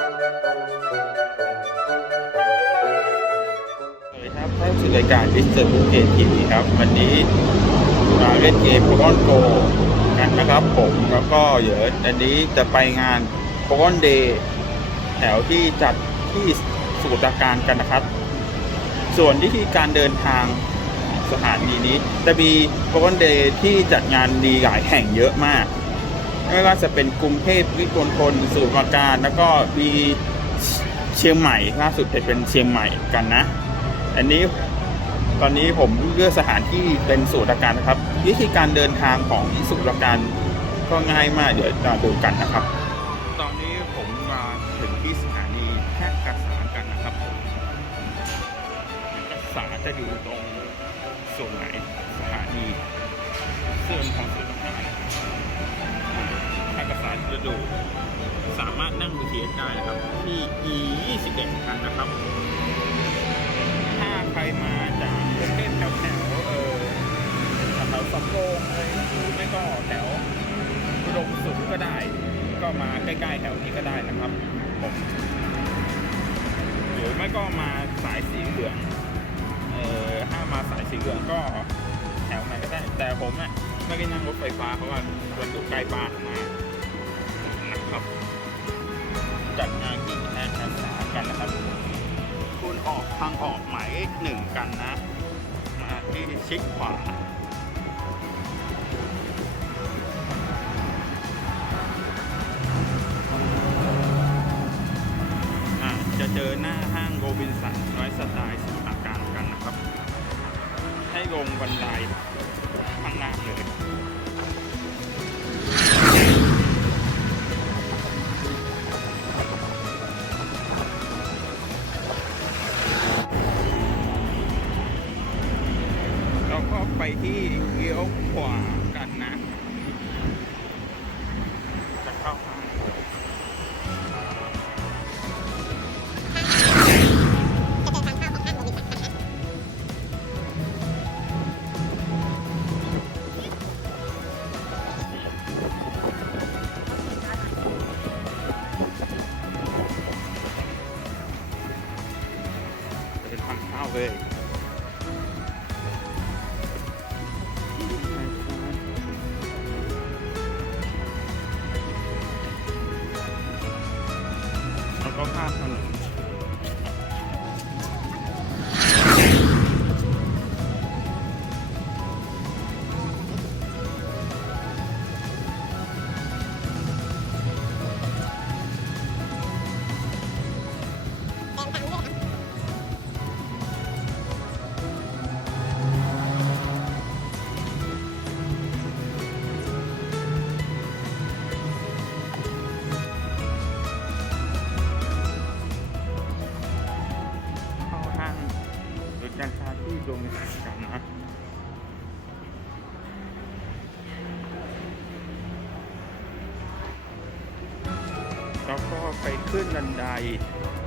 สวัสดีครับเข้าสู่รายการดิสเตอร์บุเกตทีวีครับ วันนี้มาเล่นเกมโปเกมอนโกกันนะครับผมแล้วก็เดี๋ยวอันนี้จะไปงานโปเกมอนเดย์แถวที่จัดที่สมุทรปราการกันนะครับ ส่วนวิธีการเดินทางสถานีนี้ จะมีโปเกมอนเดย์ที่จัดงานดีหลายแห่งเยอะมาก ไม่ว่าจะเป็นกรุงเทพวิกลทนสมุทรปราการ แล้วก็มีเชียงใหม่ล่าสุดจะเป็นเชียงใหม่กันนะ อันนี้ตอนนี้ผมเลือกสถานที่เป็นสูตรอาการนะครับ วิธีการเดินทางของสูตรอาการก็ง่ายมากเดี๋ยวเราดูกันนะครับ ตอนนี้ผมมาถึงที่สถานีแพร่กษากันนะครับผมกษาจะอยู่ตรงส่วนไหน ร่กษาจะดู สามารถนั่ง BTS ได้นะครับ ที่ E 21กันนะครับ ถ้าใครมาจากกรุงเทพแถวแถวเออแถวสำโรงอะไรหรือไม่ก็แถวอุดมสุขก็ได้ ก็มาใกล้ๆแถวนี้ก็ได้นะครับผมหรือไม่ก็มาสายสีเหลืองเออถ้ามาสายสีเหลืองก็แถวไหนก็ได้ แต่ผมอะไม่ได้นั่งรถไฟฟ้าเพราะว่ามันอยู่ใกล้บ้านมาก ครับ จัดงานที่แอร์แอนสากันนะครับ คุณออกทางออกหมายเลขหนึ่งกันนะ มาที่ชิดขวาจะเจอหน้าห้างโรบินสันร้อยสไตล์สมุทรปราการกันนะครับ ให้ลงบันได เป็ ขึ้นบันได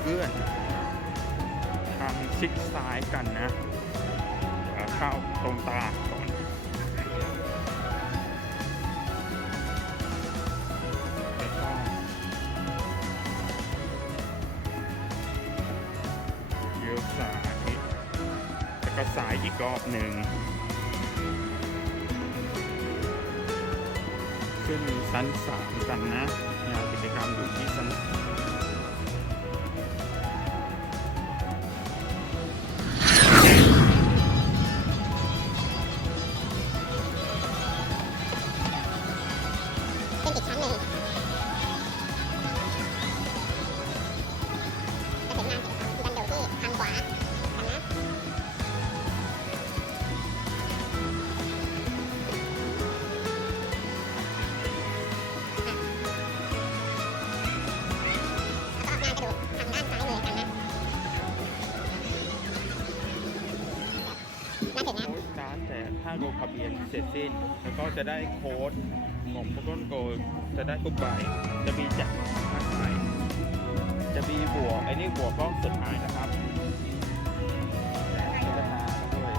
เลื่อนทางชิดซ้ายกันนะเดี๋ยวเข้าตรงตาก่อนเลี้ยวซ้ายแล้วก็สายอีกรอบหนึ่งขึ้นชั้นสามกันนะงานกิจกรรมอยู่ที่ชั้น แต่ถ้าลงทะเบียนเสร็จสิ้น แล้วก็จะได้โค้ดของโปเกมอนโกจะได้ทุกใบจะมีแจกมากมายจะมีบวกไอ้นี่บวกก็สุดท้ายนะครับแจกพิจารณาด้วย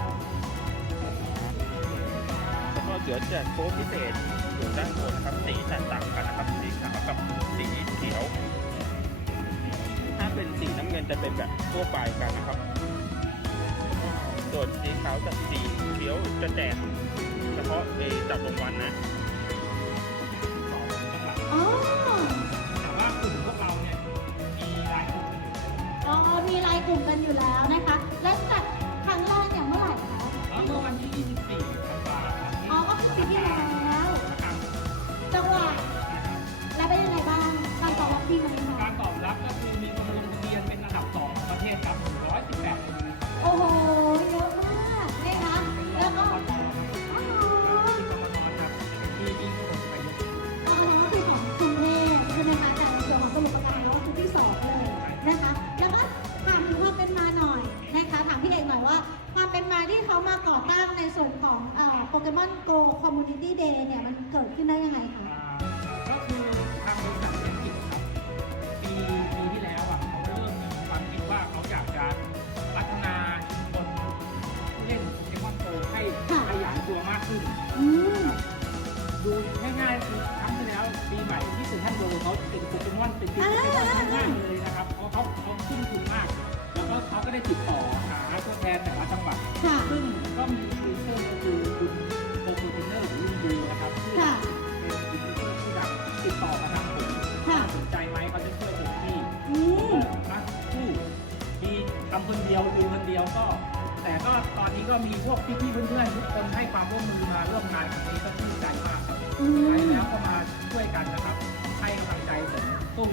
แล้วก็เดี๋ยวแจกโค้ดพิเศษอยู่ด้านบนนะครับสีแตกต่างกันนะครับสีขาวกับสีเขียว ถ้าเป็นสีน้ำเงินจะเป็นแบบทั่วไปกันนะครับ ส่วนสีขาวกับสีเขียวจะแจกเฉพาะในจับรางวัลนะสองจังหวัดอ๋อแต่ว่ากลุ่มพวกเราเนี่ยมีรายกลุ่มอยู่อ๋อมีไลน์กลุ่มกันอยู่แล้วนะคะ อืไปมแล้วก็มาช่วยกันนะครับ ให้กำลังใจผมสู้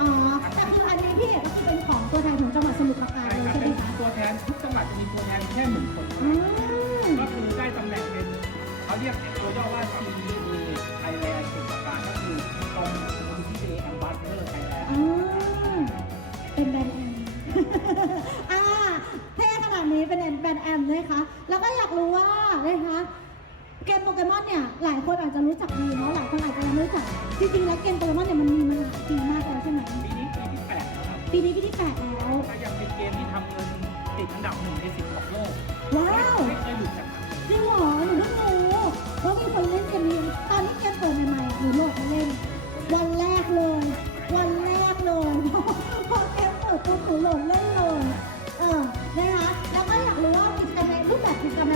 อ๋อแต่คืออันนี้พี่เอกก็คือเป็นของตัวแทนของจังหวัดสมุทรปราการใช่เลยครับใช่ไหมเป็นคะตัวแทนทุกจังหวัดจะมีตัวแทนแค่หนึ่งคนอืมก็คือได้ตำแหน่งเป็นเขาเรียกตัวย่อว่า CEA Thailand สมุทรปราการก็คือตรง Community Day Ambassador Thailand อืมเป็นแบรนด์แอม อ่าเท่ขนาดนี้เป็นแบรนด์แอมนะคะแล้วก็อยากรู้ว่านะคะ เกมโปเกมอนเนี่ยหลายคนอาจจะรู้จักดีเนาะหลายคนอาจจะยังไม่รู้จักจริงๆแล้วเกมโปเกมอนเนี่ยมันมีมาหลายปีมากแล้วใช่ไหมปีนี้ปีที่8แล้วครับปีนี้ปีที่แปดแล้วก็ยังเป็นเกมที่ทำเงินติดอันดับหนึ่งในสิบของโลกว้าวไม่เคยหลุดจากนั้นเลยจริงเหรอหนูเพิ่งรู้ว่ามีคนเล่นเกมนี้ตอนนี้เกมเปิดใหม่ๆหนูโหลดมาเล่น วันแรกเลย วันแรกเลยพอเกมเปิดปุ๊บหนูโหลดเล่นเลยเออนะคะแล้วก็อยากรู้ว่ากิจกรรมในรูปแบบกิจกรรมใน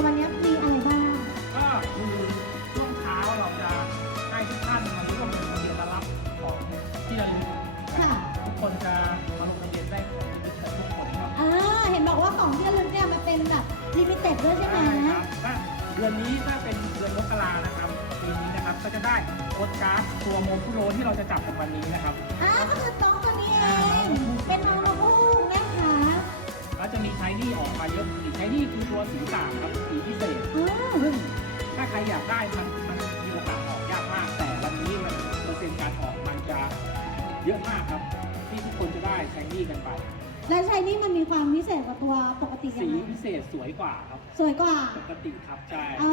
ากครับ ที่ทุกคนจะได้ไชนี่กันไป และชายนี่มันมีความพิเศษกว่าตัวปกติยัสีงไงพิเศษสวยกว่าครับ สวยกว่าปกติครับใช่อ่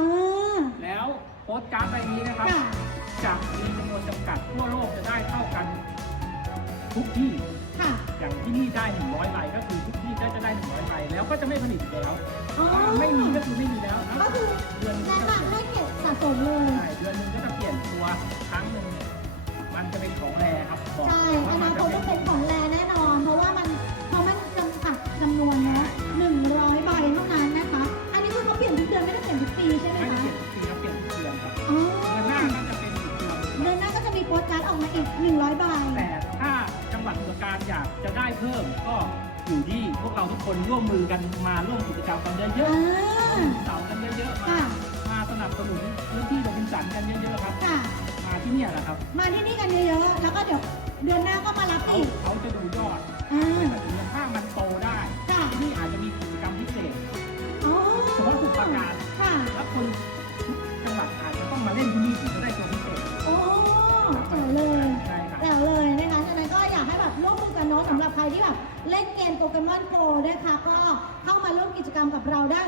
าแล้วโค้ดการ์ดใบนี้นะครับ ค่ะ จะมีจำนวนจำกัดทั่วโลกจะได้เท่ากัน ทุกที่ ค่ะอย่างที่นี่ได้ 100ใบก็คือทุกที่ก็จะได้ 100ใบแล้วก็จะไม่ผลิตอีกแล้วอ๋อถ้าไม่มีก็คือไม่มีแล้วแล้วก็คือเดือนหนึงแนะก็นำให้เก็บสะสมเลย ใช่เดือนหนึงก็จะเปลี่ยนตัวครั้งหนึ่ง มันจะเป็นของแรครับบอกใช่ว่าอมันาคจะตต้องเป็นของแรแน่นอน เพราะว่ามันเพราะมันจำกัดจำนวนเนาะหนึ่งร้อยใบเท่านั้นนะคะ อันนี้คือเขาเปลี่ยนทุกเดือนไม่ได้เปลี่ยนทุกปีใช่ไหมไม่คะเปลี่ยนทุกปีครับเปลี่ยนทุกเดือนครับอ๋อเดือนหน้าก็จะเป็นอีกเดือนหนึ่งเดือนหน้าก็จะมีโปสการ์ดออกมาอีกหนึ่งร้อยใบแต่ถ้าจังหวัดสมุทรปราการอยากจะได้เพิ่มก็อยู่ที่พวกเราทุกคนร่วมมือกันมาร่วมกิจกรรมกันเยอะอ่าๆเสากันเยอะๆมาค่ะ มาสนับสนุนพื้นที่โรบินสันกันเยอะๆครับค่ะมาที่ เนี่ยแหละครับมาที่นี่กันเยอะๆ แล้วก็เดี๋ยวเดือนหน้าก็มารับเขาอีกเขาจะดูยอดอ่า แต่ถึงถ้ามันโตได้ค่ะ ที่นี่อาจจะมีกิจกรรมพิเศษ อ๋อเฉพาะทุกประการค่ะแล้วคนทุกจังหวัดอาจจะต้องมาเล่นที่นี่ถึงจะได้ตัวพิเศษโอ้แจ๋วเลย ใช่ครับ แจ๋วเลยนะคะฉะนั้นก็อยากให้แบบร่วมมือกันเนาะสำหรับใครที่แบบเล่นเกมโปเกมอนโกนะคะ ก็เข้ามาร่วมกิจกรรมกับเราได้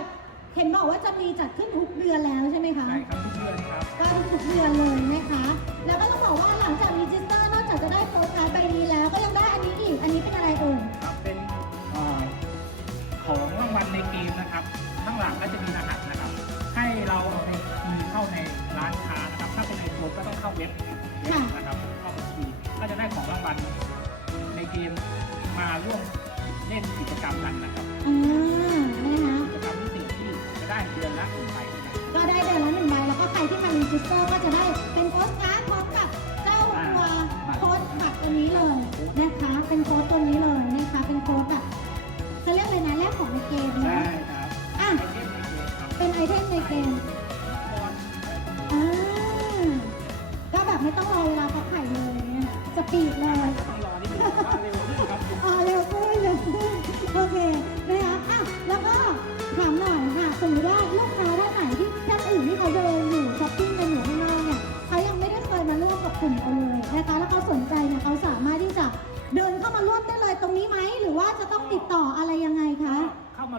เห็นบอกว่าจะมีจัดขึ้นทุกเดือนแล้วใช่ไหมคะ ใช่ครับทุกเดือนครับ ก็ทุกๆเดือนเลยนะคะ แล้วก็ต้องบอกว่าหลังจากรีจิสเตอร์นอกจากจะได้โปสการ์ดใบนี้แล้วก็ยังได้อันนี้อีก อันนี้เป็นอะไรเอ่ย ครับเป็นเอ่อของรางวัลในเกมนะครับ ข้างหลังก็จะมีรหัสนะครับ ให้เราเอาในคีย์เข้าในร้านค้านะครับ ถ้าเป็นไอโฟนก็ต้องเข้าเว็บเว็บนะครับเข้าบัญชีก็จะได้ของรางวัลในเกมมาร่วมกิจเล่นกิจกรรมกันนะครับ อ่า ได้เดือนละ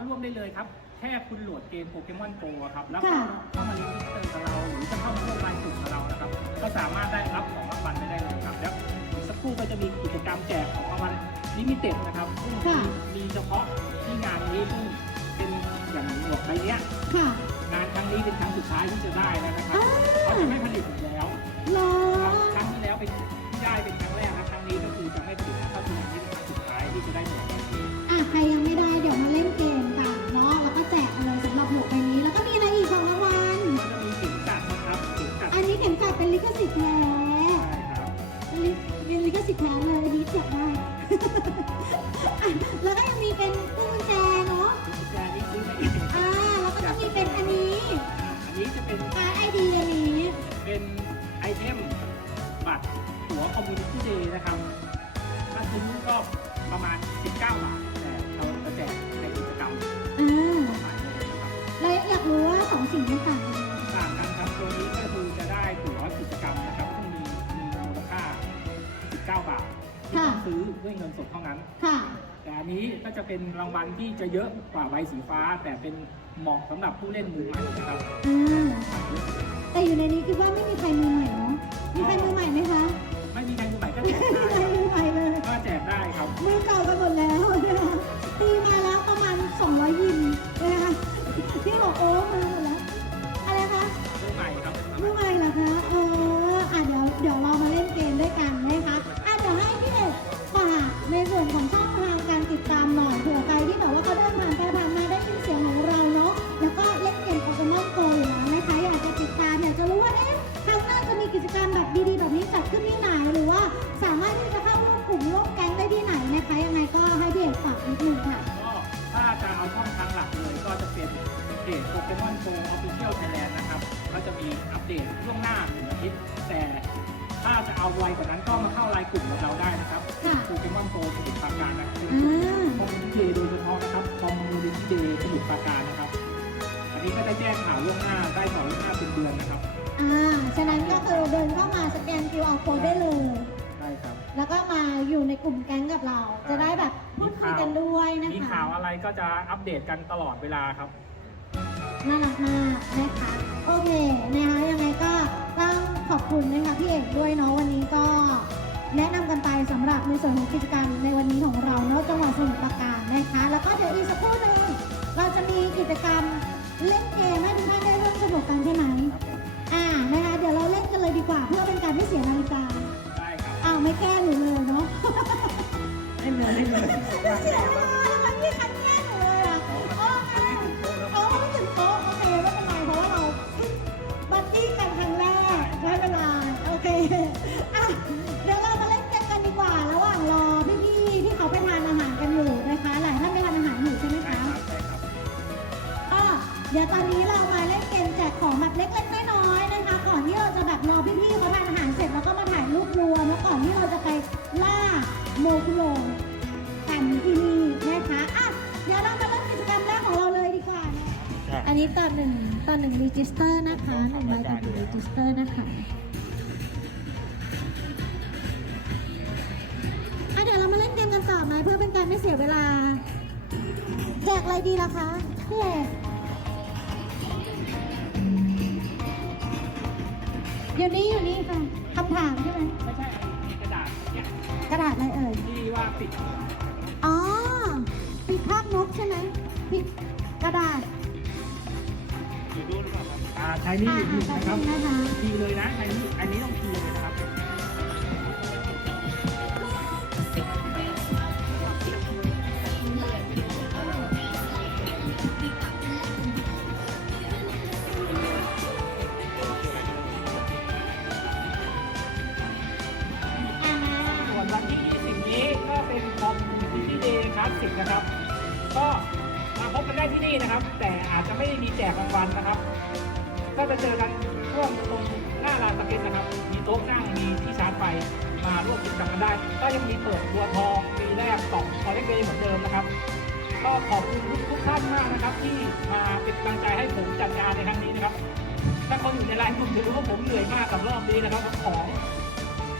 ร่วมได้เลยครับ แค่คุณโหลดเกมโปเกมอนโกครับ แล้วก็ค่ะ เข้ามาเล่นมิสเตอร์กับเรา หรือจะเข้ามาร่วมรายกลุ่มกับเรานะครับ ก็สามารถได้รับของรางวัลไปได้เลยครับแล้วอีกสักครู่ก็จะมีกิจกรรมแจกของรางวัลลิมิเต็ดนะครับซึ่งค่ะ มีเฉพาะที่งานนี้ซึ่งเป็นอย่างหมวกใบเนี้ย ค่ะ งานครั้งนี้เป็นครั้งสุดท้ายที่จะได้แล้วนะครับอ่าเขาจะไม่ผลิตอีกแล้ว เหรอ ครั้งที่แล้วเป็นที่ได้เป็นครั้งแรกนะครั้ง ลิขสิทธิ์แท้ใช่ครับลิเป็นลิขสิทธิ์แท้เลยอันนี้เจ็บได้อะแล้วก็ยังมีเป็นตู้กุญแจเนาะกุญแจนี้ซื้อได้อีกหนึ่งอ่าแล้วก็จะมีเป็นอันนี้อันนี้จะเป็น การไอดีอันนี้ เป็นไอเทมบัตรหัวคอมมูนิตี้เดย์นะครับ ถ้าซื้อก็ประมาณ 19 บาท แต่เราจะแจกในกิจกรรมอ่าขายเลยนะครับแล้วอยากรู้ว่าสองสิ่งนี้ต่าง ก็จะเป็นรางวัลที่จะเยอะกว่าใบสีฟ้า แต่เป็นเหมาะสำหรับผู้เล่นมือใหม่นะครับ อ่าแต่อยู่ในนี้คิดว่าไม่มีใครมือใหม่เนาะมีใครมือใหม่ไหมคะไม่มีใครมือใหม่ก็ไม่แจกมีได้ใครมือใหม่เลย ก็แจกได้ครับ มือเก่ากันหมดแล้วนะคะตีมาแล้วประมาณ 200 ยินนะคะพี่บอกโอ้มือหมดแล้ว อะไรคะ มือใหม่ครับ มือใหม่เหรอคะ เออ อะเดี๋ยวเดี๋ยวเรามาเล่นเกมด้วยกันนะคะอะ ติดตามหน่อยเผื่อใครที่แบบว่าเขาเดินผ่านไปผ่านมาได้ยินเสียงของเราเนาะแล้วก็เล่นเกมโปเกมอนโกอยู่แล้วนะคะอยากจะติดตามอยากจะรู้ว่าเอ๊ะครั้งหน้าจะมีกิจกรรมแบบดีๆแบบนี้จัดขึ้นที่ไหนหรือว่าสามารถที่จะเข้าร่วมกลุ่มร่วมแก๊งได้ที่ไหนนะคะยังไงก็ให้พี่เอกฝากนิดนึงค่ะ ก็ถ้าจะเอาช่องทางหลักเลยก็จะเป็นเพจโปเกมอนโกออฟฟิเชียลไทยแลนด์นะครับ ก็จะมีอัปเดตล่วงหน้าหนึ่งอาทิตย์แต่ ถ้าจะเอาไวกว่านั้นก็มาเข้ารายกลุ่มของเราได้นะครับค่ะโปเกมอนโกสมุทรปราการนะครับเป็นอ่าคอมมูนิตี้เดย์โดยเฉพาะนะครับคอมมูนิตี้เดย์สมุทรปราการนะครับ อันนี้ก็ได้แจ้งข่าวล่วงหน้าได้ต่อล่วงหน้าเป็นเดือนนะครับ อ่าฉะนั้นก็คือเดินเข้ามาสแกน QR code ได้เลย ได้ครับ แล้วก็มาอยู่ในกลุ่มแก๊งกับเรา จะได้แบบพูดคุยกันด้วยนะมีคะ ข่าวอะไรก็จะอัปเดตกันตลอดเวลาครับ น่ารักมากนะคะ โอเคนะคะยังไงก็ต้อง ขอบคุณนะคะพี่เอกด้วยเนาะวันนี้ก็แนะนำกันไปสำหรับในส่วนของกิจกรรมในวันนี้ของเราเนาะจังหวัดสมุทรปราการนะคะ แล้วก็เดี๋ยวอีกสักครู่หนึงเราจะมีกิจกรรมเล่นเกมให้ทุกท่านได้ร่วมสนุกกันใช่ไหมครับผมอ่านะคะเดี๋ยวเราเล่นกันเลยดีกว่าเพื่อเป็นการไม่เสียนาฬิกาได้ครับอ้าวไม่แก้หนูเลยเนาะเล่นเลยเล่นเลยไม่เสียเวลาทำไมพี่คันแก้หนู อยู่นี่อยู่นี่ค่ะคำถามใช่ไหมไม่ใช่อันนี้มีกระดาษเนี่ยกระดาษอะไรเอ่ย ที่ว่าปิดอ๋อปิดภาพนกใช่ไหมปิดกระดาษอยู่ดูหรือเปล่าครับอ่าใช้นี่อยู่อ่านะครับใช้นี่นะคะ ทีเลยนะอันนี้อันนี้ต้องทีเลย นะครับ ก็มาพบกันได้ที่นี่นะครับ แต่อาจจะไม่ได้มีแจกรางวัลนะครับ ก็จะเจอกันช่วงตรงหน้าลานสเก็ตนะครับ มีโต๊ะนั่งมีที่ชาร์จไฟมาร่วมกิจกรรมกันได้ ก็ยังมีเปิดบัวทองปีแรกกล่องคอลเลกเดย์เหมือนเดิมนะครับ ก็ขอบคุณทุกท่านมากนะครับ ที่มาเป็นกำลังใจให้ผมจัดงานในครั้งนี้นะครับ ถ้าคนอยู่ในไลน์กลุ่มจะรู้ว่าผมเหนื่อยมากกับรอบนี้นะครับของ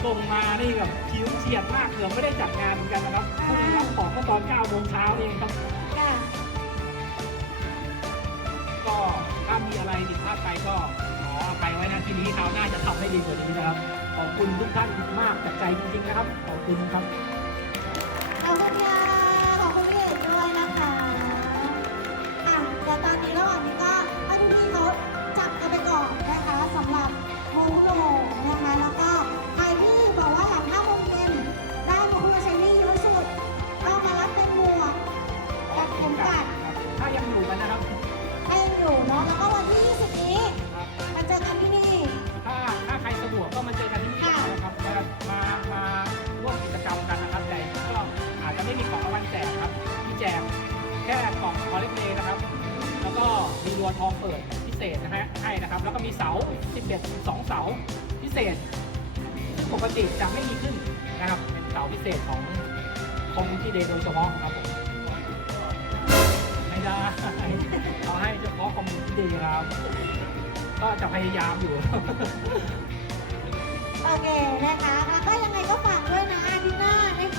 ส่งมานี่แบบคิวเฉียดมากเกือบไม่ได้จัดงานเหมือนกันนะครับเพิ่งรับของเมื่อตอน9โมงเช้าเองครับ ค่ะก็ถ้ามีอะไรผิดพลาดไปก็ขออภัยไว้นะทีนี้คราวหน้าจะทำให้ดีกว่านี้นะครับ ขอบคุณทุกท่านมากจากใจจริงๆนะครับ ขอบคุณครับ ขอบคุณค่ะขอบคุณพี่เอกด้วยนะคะอะเดี๋ยวตอนนี้ระหว่างนี้ก็ให้พี่ๆเขาจับกันไปก่อนนะคะสำหรับโมโลนะคะแล้วก็ ใครที่บอกว่าหลังห้าโมงเย็นได้โมโลใช้หนี่ยอะสุดก็มารับเป็นหมวกกับเข็มกัดถ้ายังอยู่กันนะครับ ให้อยู่เนาะแล้วก็วันที่20นี้ครับ มาเจอกันที่นี่ถ้าถ้าใครสะดวกก็มาเจอกันที่นี่ได้นะครับมามามาร่วมกิจกรรมกันนะครับแต่ก็อาจจะไม่มีของรางวัลแจกครับที่แจกแค่กล่องคอลเลกเดย์นะครับ แล้วก็มีรัวทองเปิดพิเศษนะฮะให้นะครับ แล้วก็มีเสา 11 2เสาพิเศษ ปกติจะไม่มีขึ้นนะครับ เป็นเสาพิเศษของคอมมูนิตี้เดย์โดยเฉพาะครับผมไม่ได้เอาให้เฉพาะคอมมูนิตี้เดย์ครับ ก็จะพยายามอยู่ โอเคนะคะก็ยังไงก็ฝากด้วยนะอาทิตย์หน้านะคะ